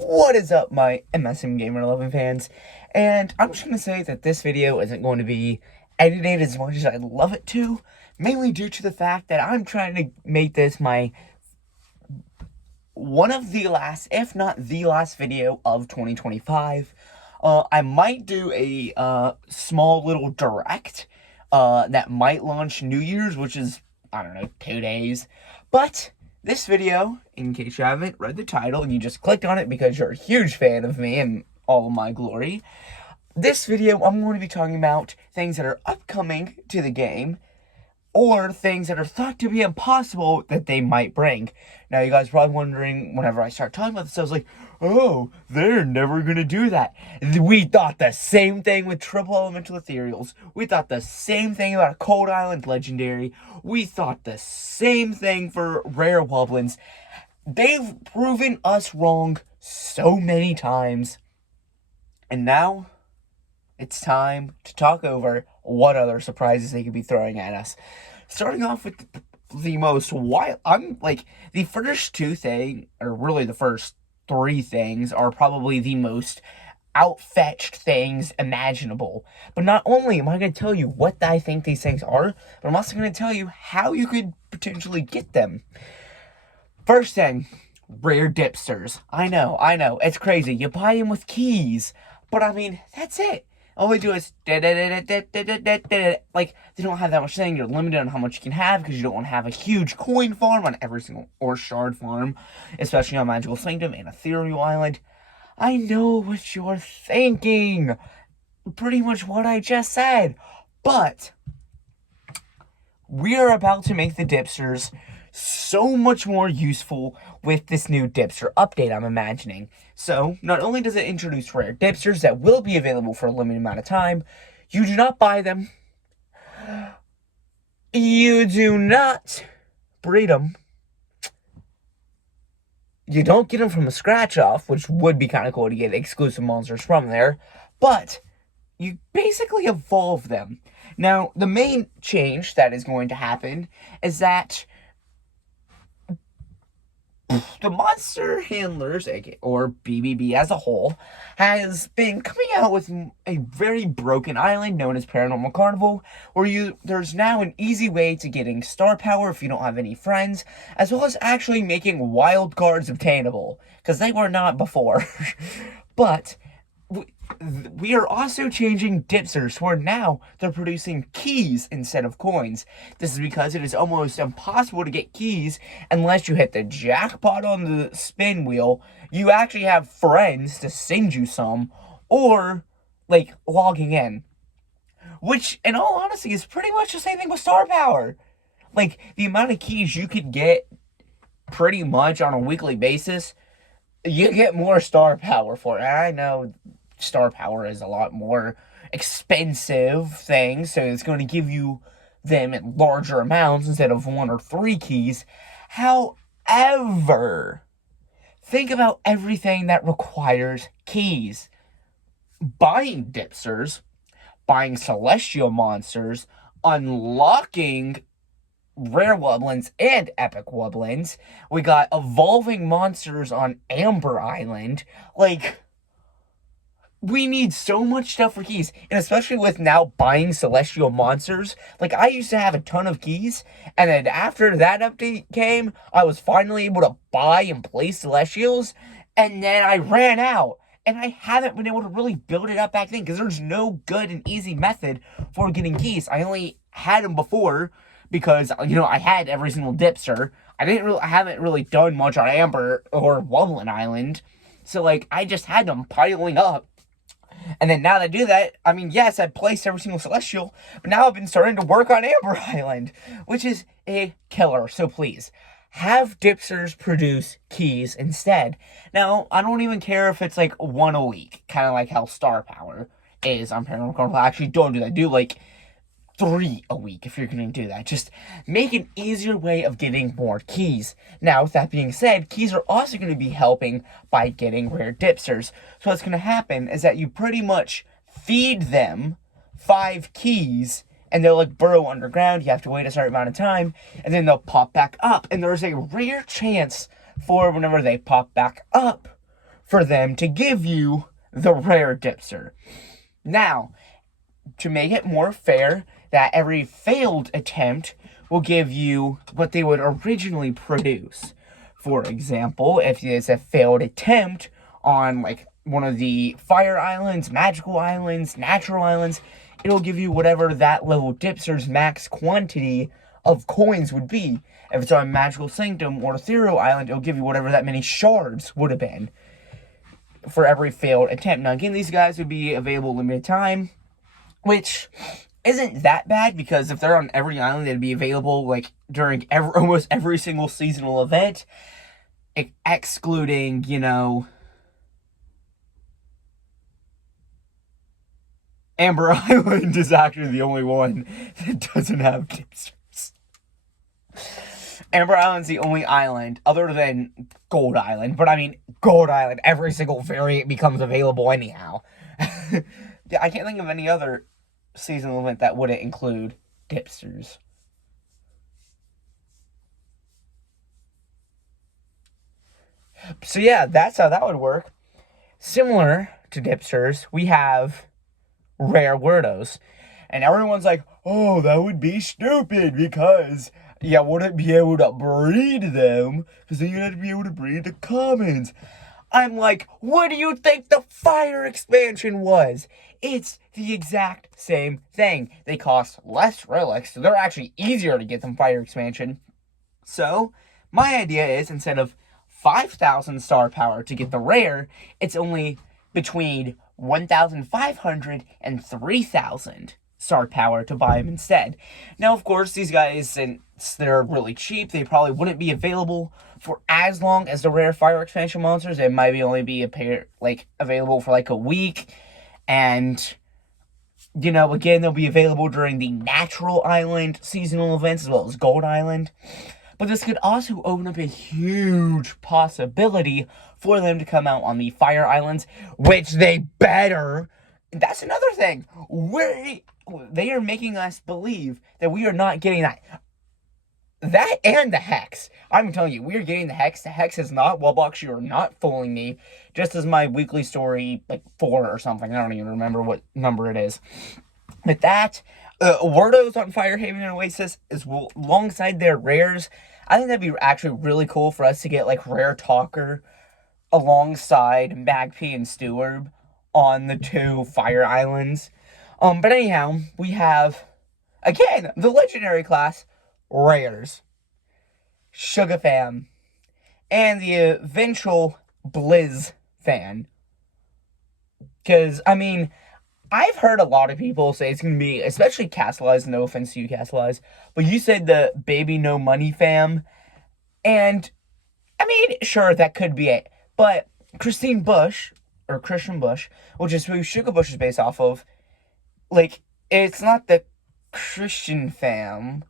What is up, my MSM Gamer 11 fans? And I'm just going to say that this video isn't going to be edited as much as I'd love it to, mainly due to the fact that I'm trying to make this my one of the last, if not the last video of 2025. I might do a small little direct that might launch New Year's, which is, I don't know, 2 days. But this video, in case you haven't read the title and you just clicked on it because you're a huge fan of me and all of my glory, this video I'm going to be talking about things that are upcoming to the game or things that are thought to be impossible that they might bring. Now, you guys are probably wondering, whenever I start talking about this, I was like, oh, they're never going to do that. We thought the same thing with Triple Elemental Ethereals. We thought the same thing about a Cold Island Legendary. We thought the same thing for Rare Wublins. They've proven us wrong so many times. And now, it's time to talk over what other surprises they could be throwing at us. Starting off with the most wild, the first two things, or really the first three things, are probably the most outfetched things imaginable. But not only am I going to tell you what I think these things are, but I'm also going to tell you how you could potentially get them. First thing, rare dipsters. I know, it's crazy. You buy them with keys, but I mean, that's it. All they do is like, they don't have that much thing. You're limited on how much you can have because you don't want to have a huge coin farm on every single, or shard farm, especially on Magical Sanctum and Ethereal Island. I know what you're thinking. Pretty much what I just said. But we are about to make the dipsters so much more useful with this new dipster update, I'm imagining. So, not only does it introduce rare dipsters that will be available for a limited amount of time, you do not buy them. You do not breed them. You don't get them from a scratch-off, which would be kind of cool to get exclusive monsters from there, but you basically evolve them. Now, the main change that is going to happen is that the Monster Handlers, or BBB as a whole, has been coming out with a very broken island known as Paranormal Carnival, where there's now an easy way to getting star power if you don't have any friends, as well as actually making wild cards obtainable, because they were not before. But we are also changing dipsters, where now they're producing keys instead of coins. This is because it is almost impossible to get keys unless you hit the jackpot on the spin wheel, you actually have friends to send you some, or, like, logging in. Which, in all honesty, is pretty much the same thing with star power. Like, the amount of keys you could get pretty much on a weekly basis, you get more star power for it. I know star power is a lot more expensive thing, so it's going to give you them in larger amounts instead of 1 or 3 keys. However, think about everything that requires keys. Buying dipsters, buying celestial monsters, unlocking rare Wublins and epic Wublins. We got evolving monsters on Amber Island. Like, we need so much stuff for keys, and especially with now buying celestial monsters. Like, I used to have a ton of keys, and then after that update came, I was finally able to buy and play celestials, and then I ran out, and I haven't been able to really build it up back then, because there's no good and easy method for getting keys. I only had them before, because, you know, I had every single dipster. I haven't really done much on Amber or Wublin Island, so, like, I just had them piling up. And then now that I do that, I mean, yes, I placed every single celestial, but now I've been starting to work on Amber Island, which is a killer. So please, have dipsters produce keys instead. Now, I don't even care if it's like 1 a week, kind of like how star power is on Paranormal Carnival. Actually, don't do that. Do like 3 a week if you're going to do that. Just make an easier way of getting more keys. Now, with that being said, keys are also going to be helping by getting rare dipsters. So what's going to happen is that you pretty much feed them 5 keys, and they'll like burrow underground. You have to wait a certain amount of time, and then they'll pop back up. And there's a rare chance for whenever they pop back up for them to give you the rare Dipster. Now, to make it more fair, that every failed attempt will give you what they would originally produce. For example, if it's a failed attempt on like one of the fire islands, magical islands, natural islands, it'll give you whatever that level Dipster's max quantity of coins would be. If it's on Magical Sanctum or Ethereal Island, it'll give you whatever that many shards would have been for every failed attempt. Now, again, these guys would be available limited time, which isn't that bad, because if they're on every island, they'd be available like during almost every single seasonal event, excluding, Amber Island is actually the only one that doesn't have Dipsters. Amber Island's the only island other than Gold Island, but I mean, Gold Island, every single variant becomes available anyhow. Yeah, I can't think of any other seasonal event that wouldn't include Dipsters. So yeah, that's how that would work. Similar to Dipsters, we have rare Wordos. And everyone's like, oh, that would be stupid because you wouldn't be able to breed them, because then you'd have to be able to breed the commons. I'm like, what do you think the fire expansion was? It's the exact same thing. They cost less relics, so they're actually easier to get than fire expansion. So, my idea is, instead of 5,000 star power to get the rare, it's only between 1,500 and 3,000 star power to buy them instead. Now, of course, these guys, since they're really cheap, they probably wouldn't be available for as long as the rare fire expansion monsters. They might only be available for like a week. And, again, they'll be available during the natural island seasonal events as well as Gold Island. But this could also open up a huge possibility for them to come out on the fire islands, which they better. That's another thing. They are making us believe that we are not getting that. That and the Hex. I'm telling you, we are getting the Hex. The Hex is not Wubbox. You are not fooling me. Just as my weekly story, 4 or something. I don't even remember what number it is. But that, Wordos on Firehaven and Oasis is alongside their rares. I think that'd be actually really cool for us to get rare Talker alongside Magpie and Steward on the 2 fire islands. But anyhow, we have, again, the legendary class, rares, Sugar Fam, and the eventual Blizz fan. Because, I've heard a lot of people say it's going to be, especially Castleize, no offense to you, Castleize, but you said the Baby No Money fam, and, sure, that could be it, but Christian Bush, which is who Sugar Bush is based off of, it's not the Christian fam,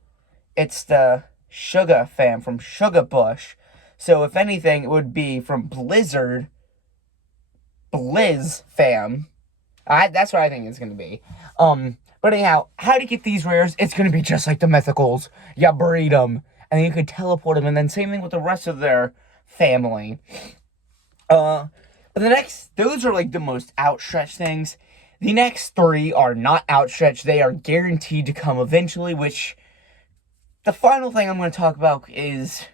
it's the Sugar fam from Sugar Bush, so if anything, it would be from Blizzard, Blizz fam. That's what I think it's going to be. But anyhow, how to get these rares, it's going to be just like the mythicals. You breed them, and then you could teleport them, and then same thing with the rest of their family. But those are the most outstretched things. The next 3 are not outstretched. They are guaranteed to come eventually, which the final thing I'm going to talk about is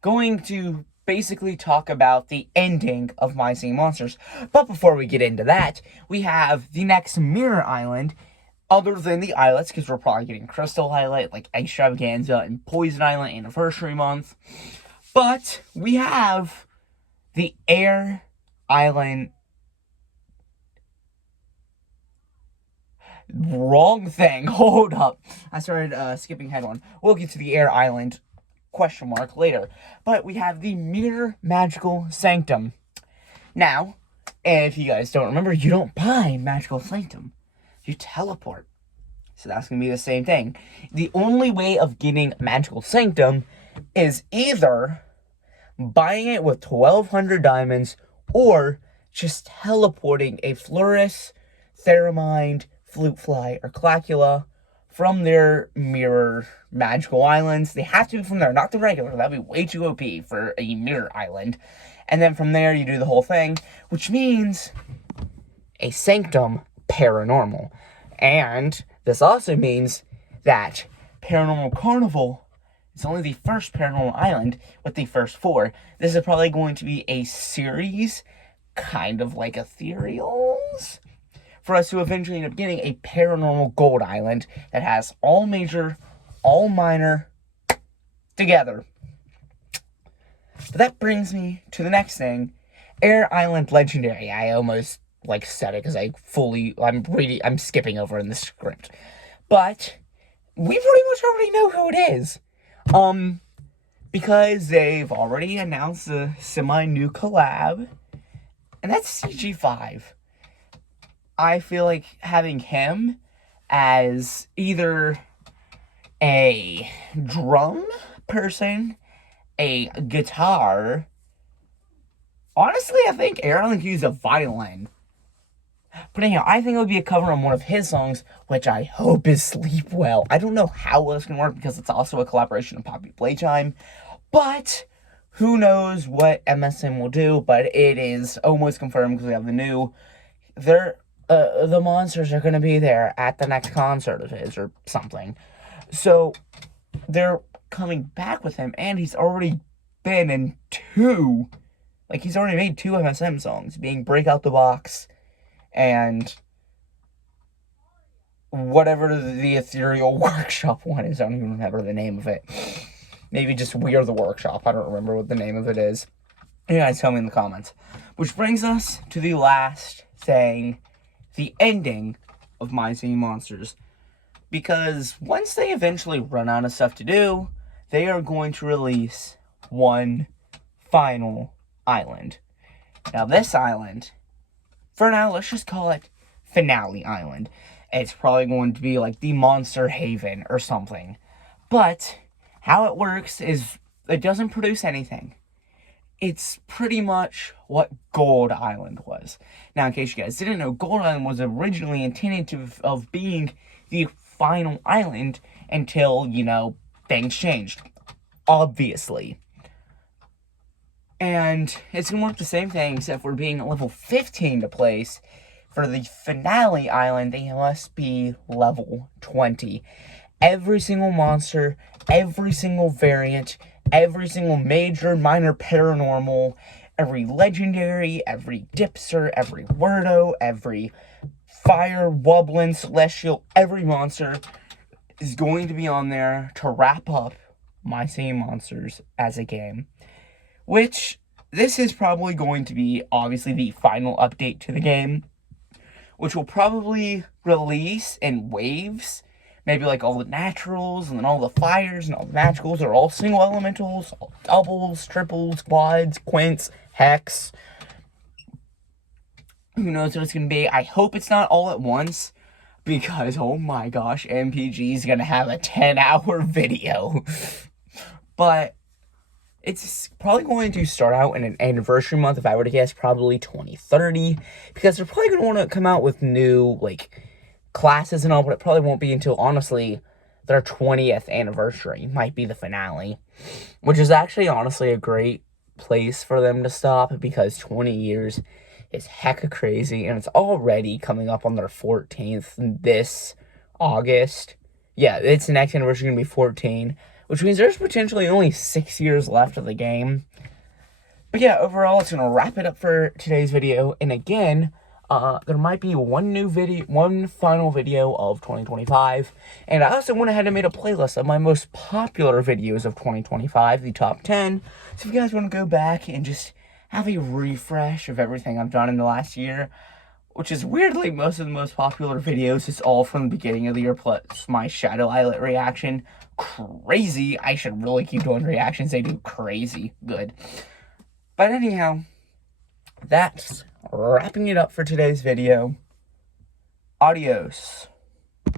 going to basically talk about the ending of My Singing Monsters. But before we get into that, we have the next Mirror Island, other than the islets, because we're probably getting Crystal Islet, Extravaganza and Poison Island Anniversary Month. But we have the Air Island. Wrong thing. Hold up. I started skipping ahead one. We'll get to the Air Island later. But we have the Mirror Magical Sanctum. Now, if you guys don't remember, you don't buy Magical Sanctum. You teleport. So that's going to be the same thing. The only way of getting Magical Sanctum is either buying it with 1,200 diamonds or just teleporting a Florus, Theramine, Flute Fly, or Clacula from their mirror magical islands. They have to be from there, not the regular. That'd be way too OP for a mirror island. And then from there, you do the whole thing, which means a Sanctum Paranormal. And this also means that Paranormal Carnival is only the first Paranormal Island with the first 4. This is probably going to be a series, kind of like Ethereals, for us to eventually end up getting a Paranormal Gold Island that has all major, all minor, together. But that brings me to the next thing, Air Island Legendary. I almost said it because I'm skipping over in the script. But we pretty much already know who it is. Because they've already announced a semi-new collab, and that's CG5. I feel like having him as either a drum person, a guitar. Honestly, I think Air Island could use a violin. But anyhow, I think it would be a cover on one of his songs, which I hope is Sleep Well. I don't know how well it's going to work because it's also a collaboration of Poppy Playtime. But who knows what MSM will do, but it is almost confirmed because we have the new. The monsters are going to be there at the next concert of his or something. So they're coming back with him, and he's already been in 2. He's already made 2 MSM songs, being Break Out the Box and whatever the Ethereal Workshop one is. I don't even remember the name of it. Maybe just We Are the Workshop. I don't remember what the name of it is. You guys tell me in the comments. Which brings us to the last thing, the ending of My Singing Monsters. Because once they eventually run out of stuff to do, they are going to release one final island. Now this island, for now, let's just call it Finale Island. It's probably going to be like the Monster Haven or something. But how it works is it doesn't produce anything. It's pretty much what Gold Island was. Now, in case you guys didn't know, Gold Island was originally intended of being the final island until, things changed. Obviously. And it's going to work the same thing, except for being level 15 to place. For the Finale Island, they must be level 20. Every single monster, every single variant, every single major, minor, paranormal, every legendary, every dipster, every wordo, every fire, woblin, celestial, every monster is going to be on there to wrap up My Singing Monsters as a game. Which, this is probably going to be, obviously, the final update to the game, which will probably release in waves. Maybe all the naturals, and then all the fires, and all the magicals are all single elementals, all doubles, triples, quads, quints, hex. Who knows what it's going to be? I hope it's not all at once, because, oh my gosh, MPG is going to have a 10-hour video. But it's probably going to start out in an anniversary month, if I were to guess, probably 2030, because they're probably going to want to come out with new, classes and all, but it probably won't be until, honestly, their 20th anniversary might be the finale, which is actually, honestly, a great place for them to stop, because 20 years is hecka crazy, and it's already coming up on their 14th this August. Yeah, its next anniversary is going to be 14, which means there's potentially only 6 years left of the game. But yeah, overall, it's going to wrap it up for today's video, and again, there might be one final video of 2025, and I also went ahead and made a playlist of my most popular videos of 2025, the top 10, so if you guys want to go back and just have a refresh of everything I've done in the last year, which is weirdly most of the most popular videos is all from the beginning of the year, plus my Shadow Islet reaction. Crazy. I should really keep doing reactions. They do crazy good. But anyhow, that's wrapping it up for today's video. Adios.